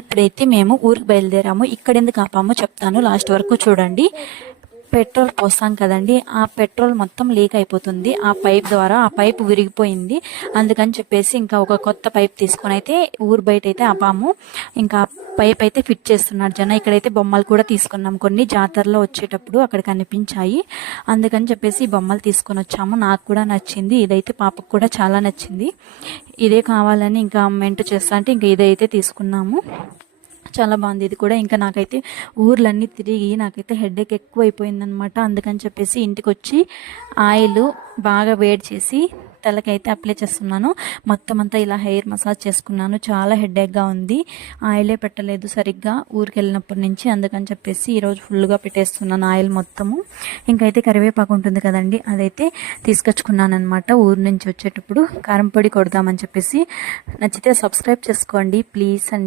ఇప్పుడైతే మేము ఊరికి బయలుదేరాము. ఇక్కడ ఎందుకు ఆపామో చెప్తాను, లాస్ట్ వరకు చూడండి. పెట్రోల్ పోస్తాం కదండి, ఆ పెట్రోల్ మొత్తం లీక్ అయిపోతుంది ఆ పైప్ ద్వారా. ఆ పైప్ విరిగిపోయింది, అందుకని చెప్పేసి ఇంకా ఒక కొత్త పైప్ తీసుకొని అయితే ఊరు బయట అయితే ఆపాము. ఇంకా పైప్ అయితే ఫిట్ చేస్తున్నారు జన. ఇక్కడైతే బొమ్మలు కూడా తీసుకున్నాం, కొన్ని జాతరలో వచ్చేటప్పుడు అక్కడ కనిపించాయి, అందుకని చెప్పేసి ఈ బొమ్మలు తీసుకొని వచ్చాము. నాకు కూడా నచ్చింది, ఇదైతే పాపకు కూడా చాలా నచ్చింది. ఇదే కావాలని ఇంకా మెంట్ చేస్తా అంటే ఇంకా ఇదైతే తీసుకున్నాము. చాలా బాగుంది ఇది కూడా. ఇంకా నాకైతే ఊర్లన్నీ తిరిగి నాకైతే హెడేక్ ఎక్కువ అయిపోయిందనమాట. అందుకని చెప్పేసి ఇంటికి వచ్చి ఆయిల్ బాగా వేడి చేసి తలకైతే అప్లై చేస్తున్నాను. మొత్తం అంతా ఇలా హెయిర్ మసాజ్ చేసుకున్నాను. చాలా హెడేక్గా ఉంది, ఆయిలే పెట్టలేదు సరిగ్గా ఊరికి వెళ్ళినప్పటి నుంచి. అందుకని చెప్పేసి ఈరోజు ఫుల్గా పెట్టేస్తున్నాను ఆయిల్ మొత్తము. ఇంకైతే కరివేపాకు ఉంటుంది కదండి, అదైతే తీసుకొచ్చుకున్నాను అనమాట ఊరు నుంచి వచ్చేటప్పుడు. కారం పొడి కొడదామని చెప్పేసి. నచ్చితే సబ్స్క్రైబ్ చేసుకోండి ప్లీజ్ అండి.